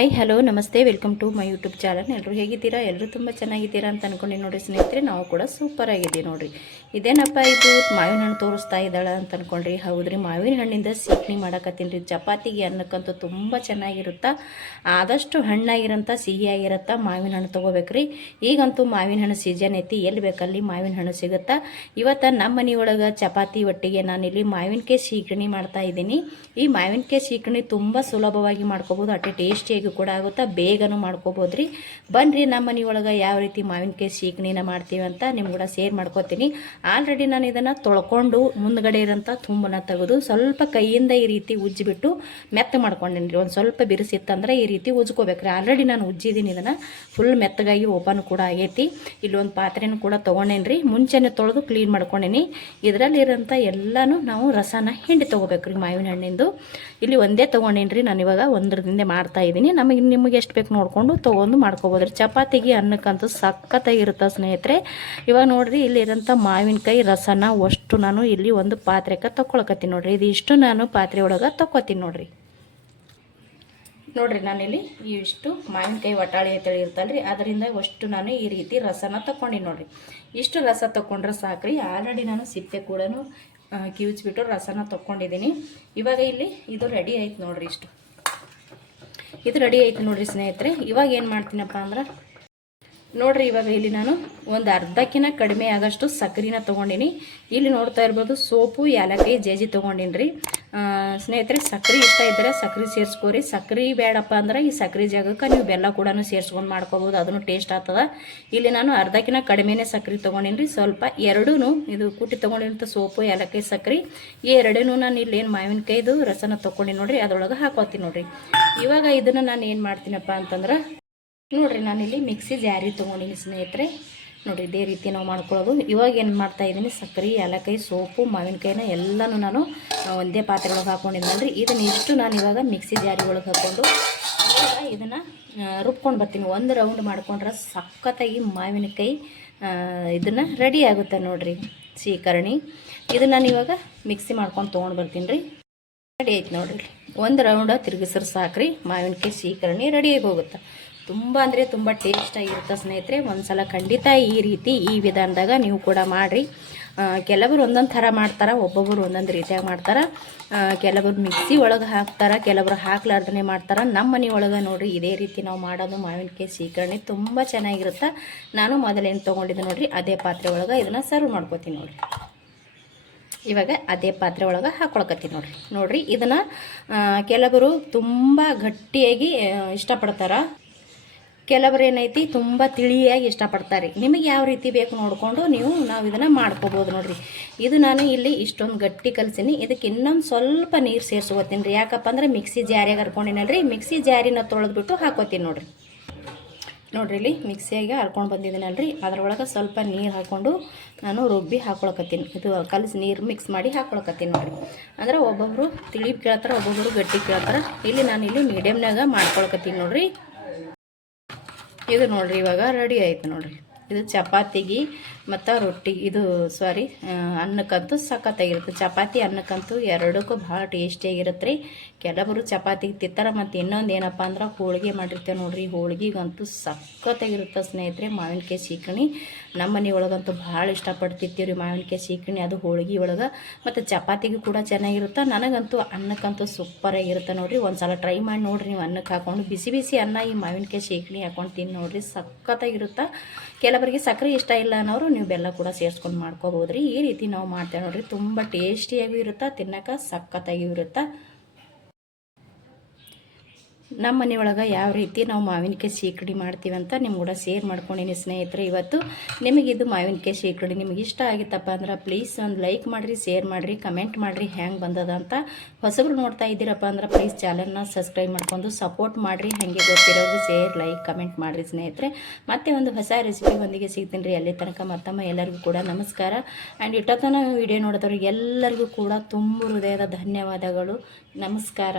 Hi hello namaste welcome to my YouTube channel. ಎಲ್ಲರೂ ಹೇಗಿದ್ದೀರಾ? ಎಲ್ಲರೂ ತುಂಬ ಚೆನ್ನಾಗಿದ್ದೀರಾ ಅಂತ ಅಂದ್ಕೊಂಡು ನೋಡಿರಿ ಸ್ನೇಹಿತರೆ, ನಾವು ಕೂಡ ಸೂಪರ್ ಆಗಿದ್ದೀವಿ ನೋಡಿರಿ. ಇದೇನಪ್ಪ ಇದು ಮಾವಿನ ಹಣ್ಣು ತೋರಿಸ್ತಾ ಇದ್ದಾಳೆ ಅಂತ ಅಂದ್ಕೊಂಡ್ರಿ. ಹೌದ್ರಿ, ಮಾವಿನ ಹಣ್ಣಿಂದ ಸೀಕಣಿ ಮಾಡಕತ್ತೀನಿ ರೀ. ಚಪಾತಿಗೆ ಅನ್ನಕ್ಕಂತೂ ತುಂಬ ಚೆನ್ನಾಗಿರುತ್ತಾ. ಆದಷ್ಟು ಹಣ್ಣಾಗಿರಂಥ ಸಿಹಿಯಾಗಿರುತ್ತಾ ಮಾವಿನ ಹಣ್ಣು ತೊಗೋಬೇಕ್ರಿ. ಈಗಂತೂ ಮಾವಿನ ಹಣ್ಣು ಸೀಸನ್ ಐತಿ, ಎಲ್ಲಿ ಬೇಕಲ್ಲಿ ಮಾವಿನ ಹಣ್ಣು ಸಿಗುತ್ತಾ. ಇವತ್ತು ನಮ್ಮ ಮನೆಯೊಳಗೆ ಚಪಾತಿ ಒಟ್ಟಿಗೆ ನಾನಿಲ್ಲಿ ಮಾವಿನಕಾಯಿ ಸೀಕಣಿ ಮಾಡ್ತಾ ಇದ್ದೀನಿ. ಈ ಮಾವಿನಕಾಯಿ ಸೀಕಣಿ ತುಂಬ ಸುಲಭವಾಗಿ ಮಾಡ್ಕೋಬೋದು, ಅಷ್ಟೇ ಟೇಸ್ಟಿಯಾಗಿ ಕೂಡ ಆಗುತ್ತಾ, ಬೇಗನೂ ಮಾಡ್ಕೋಬೋದು ರೀ. ಬನ್ನಿರಿ ನಮ್ಮ ಮನೆಯೊಳಗೆ ಯಾವ ರೀತಿ ಮಾವಿನಕಾಯಿ ಸೀಕಣಿನ ಮಾಡ್ತೀವಿ ಅಂತ ನಿಮ್ಗೆ ಕೂಡ ಶೇರ್ ಮಾಡ್ಕೋತೀನಿ. ಆಲ್ರೆಡಿ ನಾನು ಇದನ್ನು ತೊಳ್ಕೊಂಡು ಮುಂದ್ಗಡೆ ಇರೋಂಥ ತುಂಬನ ತೆಗೆದು ಸ್ವಲ್ಪ ಕೈಯಿಂದ ಈ ರೀತಿ ಉಜ್ಜಿಬಿಟ್ಟು ಮೆತ್ತ ಮಾಡ್ಕೊಂಡೇನಿ ರೀ. ಒಂದು ಸ್ವಲ್ಪ ಬಿರುಸಿತ್ತಂದ್ರೆ ಈ ರೀತಿ ಉಜ್ಕೋಬೇಕ್ರಿ. ಆಲ್ರೆಡಿ ನಾನು ಉಜ್ಜಿದ್ದೀನಿ, ಇದನ್ನು ಫುಲ್ ಮೆತ್ತಗಾಗಿ ಓಪನ್ ಕೂಡ ಆಗೈತಿ. ಇಲ್ಲೊಂದು ಪಾತ್ರೆನೂ ಕೂಡ ತೊಗೊಂಡೇನಿ ರೀ. ಮುಂಚೆನೇ ತೊಳೆದು ಕ್ಲೀನ್ ಮಾಡ್ಕೊಂಡೇನಿ. ಇದರಲ್ಲಿರೋಂಥ ಎಲ್ಲನೂ ನಾವು ರಸನ ಹಿಂಡಿ ತೊಗೋಬೇಕ್ರಿ. ಮಾವಿನ ಹಣ್ಣಿಂದು ಇಲ್ಲಿ ಒಂದೇ ತೊಗೊಂಡೇನಿ ರೀ. ನಾನು ಇವಾಗ ಒಂದರದಿಂದ ಮಾಡ್ತಾ ಇದ್ದೀನಿ. ನಿಮಗೆ ಎಷ್ಟು ಬೇಕು ನೋಡಿಕೊಂಡು ತೊಗೊಂಡು ಮಾಡ್ಕೋಬೋದ್ರಿ. ಚಪಾತಿಗೆ ಅನ್ನಕ್ಕಂತೂ ಸಖತ್ತಾಗಿರುತ್ತೆ ಸ್ನೇಹಿತರೆ. ಇವಾಗ ನೋಡ್ರಿ, ಇಲ್ಲಿರೋಂಥ ಮಾವಿನಕಾಯಿ ರಸನ ಅಷ್ಟು ನಾನು ಇಲ್ಲಿ ಒಂದು ಪಾತ್ರೆಗೆ ತಗೊಳ್ಕತ್ತೀನಿ ನೋಡ್ರಿ. ಇದು ಇಷ್ಟು ನಾನು ಪಾತ್ರೆ ಒಳಗೆ ತಗೋತೀನಿ ನೋಡ್ರಿ. ನೋಡ್ರಿ, ನಾನಿಲ್ಲಿ ಇಷ್ಟು ಮಾವಿನಕಾಯಿ ಒಟ್ಟಾಳಿ ಅಂತೇಳಿ ಇರ್ತಲ್ರಿ, ಅದರಿಂದ ಅಷ್ಟು ನಾನು ಈ ರೀತಿ ರಸನ ತಗೊಂಡಿನಿ ನೋಡ್ರಿ. ಇಷ್ಟು ರಸ ತಗೊಂಡ್ರೆ ಸಾಕ್ರಿ. ಆಲ್ರೆಡಿ ನಾನು ಸಿಪ್ಪೆ ಕೂಡ ಕಿವುಚ್ಬಿಟ್ಟು ರಸನ ತಗೊಂಡಿದ್ದೀನಿ. ಇವಾಗ ಇಲ್ಲಿ ಇದು ರೆಡಿ ಆಯ್ತು ನೋಡ್ರಿ. ಇದು ರೆಡಿ ಆಯ್ತು ನೋಡ್ರಿ ಸ್ನೇಹಿತರೆ. ಇವಾಗ ಏನು ಮಾಡ್ತೀನಪ್ಪ ಅಂದ್ರೆ ನೋಡ್ರಿ, ಇವಾಗ ಇಲ್ಲಿ ನಾನು ಒಂದು ಅರ್ಧಕ್ಕಿಂತ ಕಡಿಮೆ ಆಗಷ್ಟು ಸಕ್ಕರೆನ ತೊಗೊಂಡಿನಿ. ಇಲ್ಲಿ ನೋಡ್ತಾ ಇರ್ಬೋದು, ಸೋಪು ಏಲಕ್ಕಿ ಜೇಜಿ ತೊಗೊಂಡಿನಿ ರೀ ಸ್ನೇಹಿತರೆ. ಸಕ್ಕರೆ ಇಷ್ಟ ಇದ್ದರೆ ಸಕ್ಕರೆ ಸೇರಿಸ್ಕೋರಿ. ಸಕ್ಕರೆ ಬೇಡಪ್ಪ ಅಂದ್ರೆ ಈ ಸಕ್ಕರೆ ಜಾಗಕ್ಕೆ ನೀವು ಬೆಲ್ಲ ಕೂಡ ಸೇರಿಸ್ಕೊಂಡು ಮಾಡ್ಕೋಬೋದು, ಅದನ್ನು ಟೇಸ್ಟ್ ಆಗ್ತದೆ. ಇಲ್ಲಿ ನಾನು ಅರ್ಧಕ್ಕಿಂತ ಕಡಿಮೆನೇ ಸಕ್ಕರೆ ತೊಗೊಂಡಿನಿ ರೀ. ಸ್ವಲ್ಪ ಎರಡೂ ಇದು ಕುಟ್ಟಿ ತೊಗೊಂಡಿರೋಂಥ ಸೋಪು ಏಲಕ್ಕಿ ಸಕ್ಕರೆ ಈ ಎರಡೂ ನಾನು ಇಲ್ಲೇನು ಮಾವಿನಕಾಯಿದು ರಸನ ತೊಗೊಂಡಿನಿ ನೋಡ್ರಿ, ಅದರೊಳಗೆ ಹಾಕೋತೀನಿ ನೋಡ್ರಿ. ಇವಾಗ ಇದನ್ನು ನಾನು ಏನು ಮಾಡ್ತೀನಪ್ಪ ಅಂತಂದ್ರೆ ನೋಡ್ರಿ, ನಾನಿಲ್ಲಿ ಮಿಕ್ಸಿ ಜಾರಿ ತೊಗೊಂಡಿನಿ ಸ್ನೇಹಿತರೆ. ನೋಡಿರಿ, ಇದೇ ರೀತಿ ನಾವು ಮಾಡ್ಕೊಳ್ಳೋದು. ಇವಾಗ ಏನು ಮಾಡ್ತಾ ಇದ್ದೀನಿ, ಸಕ್ಕರೆ ಏಲಕ್ಕಿ ಸೋಪು ಮಾವಿನಕಾಯಿನ ಎಲ್ಲನೂ ನಾನು ಒಂದೇ ಪಾತ್ರೆ ಒಳಗೆ ಹಾಕೊಂಡಿದ್ದಲ್ರಿ. ಇದನ್ನ ಇಷ್ಟು ನಾನು ಇವಾಗ ಮಿಕ್ಸಿ ಜಾರಿ ಒಳಗೆ ಹಾಕ್ಕೊಂಡು ಇದನ್ನು ರುಬ್ಕೊಂಡು ಬರ್ತೀನಿ. ಒಂದು ರೌಂಡ್ ಮಾಡ್ಕೊಂಡ್ರೆ ಸಖತ್ತಾಗಿ ಮಾವಿನಕಾಯಿ ಇದನ್ನು ರೆಡಿ ಆಗುತ್ತೆ ನೋಡ್ರಿ ಸೀಕರಣಿ. ಇದನ್ನು ನಾನು ಇವಾಗ ಮಿಕ್ಸಿ ಮಾಡ್ಕೊಂಡು ತೊಗೊಂಡು ಬರ್ತೀನಿ ರೀ. ರೆಡಿ ಆಯ್ತು ನೋಡ್ರಿ. ಒಂದು ರೌಂಡ್ ತಿರುಗಿಸ್ರೆ ಸಾಕ್ರಿ, ಮಾವಿನಕಾಯಿ ಸೀಕರಣಿ ರೆಡಿಯಾಗಿ ಹೋಗುತ್ತೆ. ತುಂಬ ಅಂದರೆ ತುಂಬ ಟೇಸ್ಟಾಗಿರುತ್ತೆ ಸ್ನೇಹಿತರೆ. ಒಂದು ಸಲ ಖಂಡಿತ ಈ ರೀತಿ ಈ ವಿಧಾನದಾಗ ನೀವು ಕೂಡ ಮಾಡಿರಿ. ಕೆಲವರು ಒಂದೊಂದು ಥರ ಮಾಡ್ತಾರೆ, ಒಬ್ಬೊಬ್ಬರು ಒಂದೊಂದು ರೀತಿಯಾಗಿ ಮಾಡ್ತಾರೆ. ಕೆಲವರು ಮಿಕ್ಸಿ ಒಳಗೆ ಹಾಕ್ತಾರೆ, ಕೆಲವರು ಹಾಕ್ಲಾರ್ದೇ ಮಾಡ್ತಾರೆ. ನಮ್ಮ ಮನೆ ಒಳಗೆ ನೋಡಿರಿ ಇದೇ ರೀತಿ ನಾವು ಮಾಡೋದು ಮಾವಿನಕಾಯಿ ಸೀಕರಣೆ ತುಂಬ ಚೆನ್ನಾಗಿರುತ್ತೆ. ನಾನು ಮೊದಲೇನು ತೊಗೊಂಡಿದ್ದೆ ನೋಡಿರಿ, ಅದೇ ಪಾತ್ರೆ ಒಳಗೆ ಇದನ್ನು ಸರ್ವ್ ಮಾಡ್ಕೋತೀನಿ ನೋಡಿರಿ. ಇವಾಗ ಅದೇ ಪಾತ್ರೆ ಒಳಗೆ ಹಾಕ್ಕೊಳಕತ್ತೀನಿ ನೋಡ್ರಿ. ಇದನ್ನು ಕೆಲವರು ತುಂಬ ಗಟ್ಟಿಯಾಗಿ ಇಷ್ಟಪಡ್ತಾರೆ, ಕೆಲವರು ಏನೈತಿ ತುಂಬ ತಿಳಿಯಾಗಿ ಇಷ್ಟಪಡ್ತಾರೆ. ನಿಮಗೆ ಯಾವ ರೀತಿ ಬೇಕು ನೋಡಿಕೊಂಡು ನಾವು ಇದನ್ನು ಮಾಡ್ಕೋಬೋದು ನೋಡ್ರಿ. ಇದು ನಾನು ಇಲ್ಲಿ ಇಷ್ಟೊಂದು ಗಟ್ಟಿ ಕಲಸೀನಿ. ಇದಕ್ಕೆ ಇನ್ನೊಂದು ಸ್ವಲ್ಪ ನೀರು ಸೇರಿಸ್ಕೋತೀನಿ ರೀ. ಯಾಕಪ್ಪ ಅಂದ್ರೆ ಮಿಕ್ಸಿ ಜಾರಿಯಾಗಿ ಹರ್ಕೊಂಡಿನಲ್ರಿ, ಮಿಕ್ಸಿ ಜಾರಿನ ತೊಳೆದ್ಬಿಟ್ಟು ಹಾಕೋತೀನಿ ನೋಡ್ರಿ. ಇಲ್ಲಿ ಮಿಕ್ಸಿಯಾಗಿ ಹರ್ಕೊಂಡು ಬಂದಿದ್ದೀನಲ್ರಿ, ಅದರೊಳಗೆ ಸ್ವಲ್ಪ ನೀರು ಹಾಕ್ಕೊಂಡು ನಾನು ರುಬ್ಬಿ ಹಾಕ್ಕೊಳಕತ್ತೀನಿ. ಇದು ಕಲಸಿ ನೀರು ಮಿಕ್ಸ್ ಮಾಡಿ ಹಾಕ್ಕೊಳಕತ್ತೀನಿ ನೋಡಿರಿ. ಅಂದ್ರೆ ಒಬ್ಬೊಬ್ಬರು ತಿಳಿ ಕೇಳ್ತಾರೆ, ಒಬ್ಬೊಬ್ಬರು ಗಟ್ಟಿ ಕೇಳ್ತಾರೆ. ಇಲ್ಲಿ ನಾನು ಇಲ್ಲಿ ಮೀಡಿಯಮ್ನಾಗ ಮಾಡ್ಕೊಳಕತ್ತೀನಿ ನೋಡ್ರಿ. ಇದು ನೋಡ್ರಿ, ಇವಾಗ ರೆಡಿ ಆಯ್ತು ನೋಡ್ರಿ. ಇದು ಚಪಾತಿಗೆ ಮತ್ತು ರೊಟ್ಟಿ ಇದು ಅನ್ನಕ್ಕಂತೂ ಸಖತ್ತಾಗಿರುತ್ತೆ. ಚಪಾತಿ ಅನ್ನಕ್ಕಂತೂ ಎರಡಕ್ಕೂ ಭಾಳ ಟೇಸ್ಟಿಯಾಗಿರುತ್ತೆ ರೀ. ಕೆಲವರು ಚಪಾತಿಗೆ ತಿಂತಾರೆ. ಮತ್ತು ಇನ್ನೊಂದು ಏನಪ್ಪ ಅಂದ್ರೆ ಹೋಳಿಗೆ ಮಾಡಿರ್ತೇವೆ ನೋಡ್ರಿ, ಹೋಳಿಗೆಗಂತೂ ಸಖತ್ತಾಗಿರುತ್ತೆ ಸ್ನೇಹಿತರೆ ಮಾವಿನಕಾಯಿ ಸೀಕಣಿ. ನಮ್ಮ ಮನೆ ಒಳಗಂತೂ ಭಾಳ ಇಷ್ಟಪಡ್ತಿರ್ತೀವಿ ರೀ ಮಾವಿನಕಾಯಿ ಸೀಕಣಿ. ಅದು ಹೋಳಿಗೆ ಒಳಗೆ ಮತ್ತು ಚಪಾತಿಗೂ ಕೂಡ ಚೆನ್ನಾಗಿರುತ್ತೆ. ನನಗಂತೂ ಅನ್ನಕ್ಕಂತೂ ಸೂಪರಾಗಿರುತ್ತೆ ನೋಡಿರಿ. ಒಂದು ಸಲ ಟ್ರೈ ಮಾಡಿ ನೋಡಿರಿ. ನೀವು ಅನ್ನಕ್ಕೆ ಹಾಕ್ಕೊಂಡು ಬಿಸಿ ಬಿಸಿ ಅನ್ನ ಈ ಮಾವಿನಕಾಯಿ ಸೀಕಣಿ ಹಾಕ್ಕೊಂಡು ತಿಂದು ನೋಡಿರಿ, ಸಖತ್ತಾಗಿರುತ್ತೆ. ಕೆಲವರಿಗೆ ಸಕ್ಕರೆ ಇಷ್ಟ ಇಲ್ಲ ಅನ್ನೋರು ನೀವು ಬೆಲ್ಲ ಕೂಡ ಸೇರಿಸ್ಕೊಂಡು ಮಾಡ್ಕೋಬೋದು ರೀ. ಈ ರೀತಿ ನಾವು ಮಾಡ್ತೇವೆ ನೋಡಿರಿ, ತುಂಬ ಟೇಸ್ಟಿಯಾಗೂ ಇರುತ್ತೆ, ತಿನ್ನೋಕೆ ಸಖತ್ತಾಗಿಯೂ ಇರುತ್ತೆ. ನಮ್ಮ ಮನೆಯೊಳಗೆ ಯಾವ ರೀತಿ ನಾವು ಮಾವಿನಕಾಯಿ ಸೀಕರಣಿ ಮಾಡ್ತೀವಿ ಅಂತ ನಿಮ್ಗೆ ಕೂಡ ಶೇರ್ ಮಾಡ್ಕೊಂಡಿನಿ ಸ್ನೇಹಿತರೆ. ಇವತ್ತು ನಿಮಗಿದು ಮಾವಿನಕಾಯಿ ಸೀಕರಣಿ ನಿಮಗೆ ಇಷ್ಟ ಆಗಿತ್ತಪ್ಪ ಅಂದ್ರೆ ಪ್ಲೀಸ್ ಒಂದು ಲೈಕ್ ಮಾಡಿರಿ, ಶೇರ್ ಮಾಡಿರಿ, ಕಮೆಂಟ್ ಮಾಡಿರಿ ಹೆಂಗೆ ಬಂದದ ಅಂತ. ಹೊಸಬ್ರು ನೋಡ್ತಾ ಇದ್ದೀರಪ್ಪ ಅಂದ್ರೆ ಪ್ಲೀಸ್ ಚಾನಲ್ನ ಸಬ್ಸ್ಕ್ರೈಬ್ ಮಾಡ್ಕೊಂಡು ಸಪೋರ್ಟ್ ಮಾಡಿರಿ. ಹಾಗೆ ಗೊತ್ತಿರೋದು ಶೇರ್ ಲೈಕ್ ಕಮೆಂಟ್ ಮಾಡಿರಿ ಸ್ನೇಹಿತರೆ. ಮತ್ತೆ ಒಂದು ಹೊಸ ರೆಸಿಪಿ ಒಂದಿಗೆ ಸಿಗ್ತೀನಿ ರೀ. ಅಲ್ಲಿ ತನಕ ಮತ್ತೊಮ್ಮೆ ಎಲ್ಲರಿಗೂ ಕೂಡ ನಮಸ್ಕಾರ. ಆ್ಯಂಡ್ ಇಟ್ಟತನ ವಿಡಿಯೋ ನೋಡಿದವ್ರಿಗೆ ಎಲ್ಲರಿಗೂ ಕೂಡ ತುಂಬ ಹೃದಯದ ಧನ್ಯವಾದಗಳು. ನಮಸ್ಕಾರ.